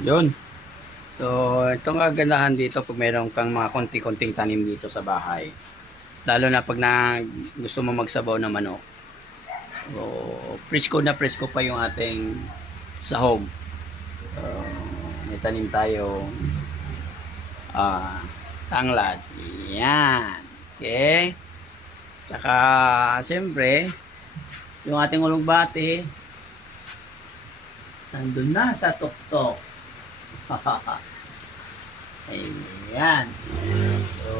Yun. So, itong kagandahan dito pag meron kang mga konti-konting tanim dito sa bahay. Lalo na pag na gusto mo magsabaw ng manok. So, presko na presko pa yung ating sahog. So, may tanim tayo ah tanglad. Yan. Okay. Tsaka, siyempre, yung ating ulugbati, nandun na sa tuktok. Ayan. So,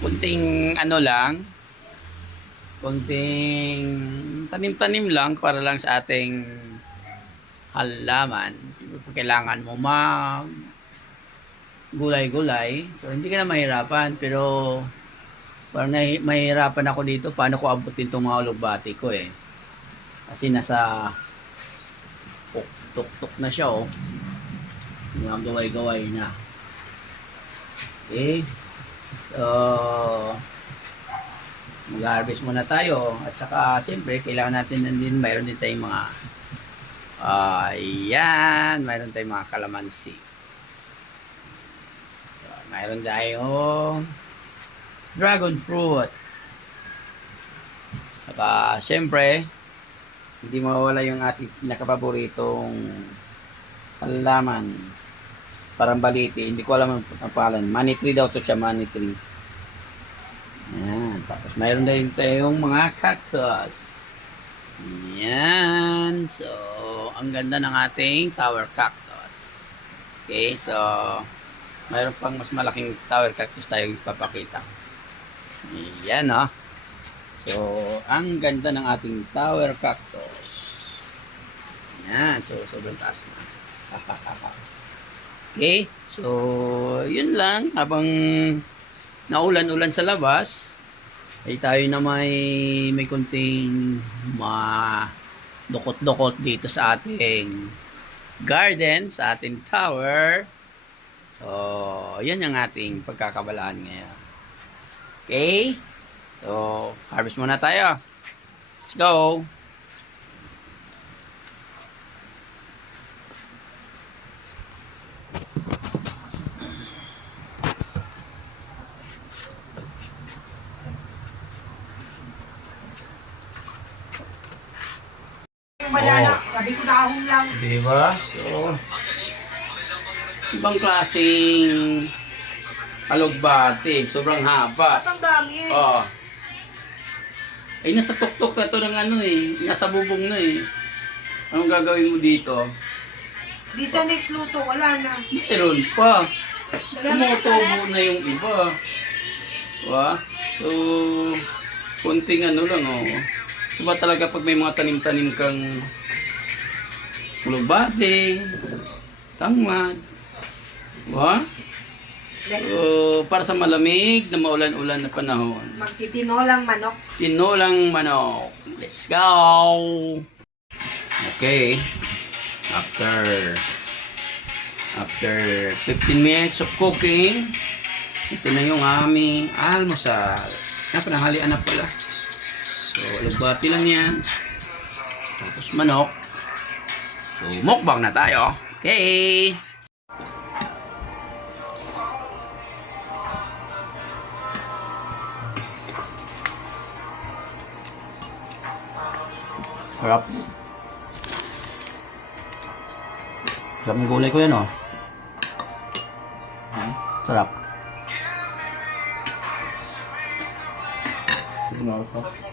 kunting ano lang, kunting tanim-tanim lang para lang sa ating halaman. Kailangan mo mag gulay-gulay. So, hindi ka na mahirapan. Pero, parang nahi- mahirapan ako dito. Paano ko abutin itong mga ulugbati ko eh. Kasi nasa tuk-tuk na siya oh. Mga gaway-gaway na. Okay. So, mag-harvest muna tayo. At saka, siyempre, kailangan natin na din, mayroon din tayong mga ah yan, mayroon tayong mga kalamansi. So, mayroon tayong dragon fruit. Saka, siyempre, hindi mawawala yung ating pinakapaboritong halaman. Parang baliti. Hindi ko alam ang ang pangalan. Money tree daw to siya, money tree. Ayan. Tapos mayroon din tayong mga cactus. Ayan. So, ang ganda ng ating tower cactus. Okay, so, mayroon pang mas malaking tower cactus tayong ipapakita. Ayan, oh. So, ang ganda ng ating tower cactus. Ayan. So, sobrang taas na. okay. So, yun lang. Habang naulan-ulan sa labas, ay tayo na may may kunting ma dukot-dukot dito sa ating garden, sa ating tower. So, yan ang ating pagkakabalaan ngayon. Okay? So, harvest muna tayo. Let's go! Banana, Oh. sabi ko dahon lang. Di ba? So, ibang klaseng alugbati. Sobrang haba. At ang dami eh. Oh. Ay, nasa tuktok na to ng ano eh. Nasa bubong na eh. Anong gagawin mo dito? Di sa next luto, wala na. Meron pa. Tumutubo na yung iba. Diba? So, kunting ano lang oh. Diba talaga pag may mga tanim-tanim kang mulubate, tangmad, diba? So, para sa malamig na maulan-ulan na panahon. Magtitinolang manok. Tinolang manok. Let's go! Okay. After after 15 minutes of cooking, ito na yung aming almusal. Na panahalian na pala. So, lugbati lang yan. Tapos manok. So, mukbang na tayo. Okay. Sarap. Sarap ng gulay ko yan, oh. Hmm, Sarap. Sarap.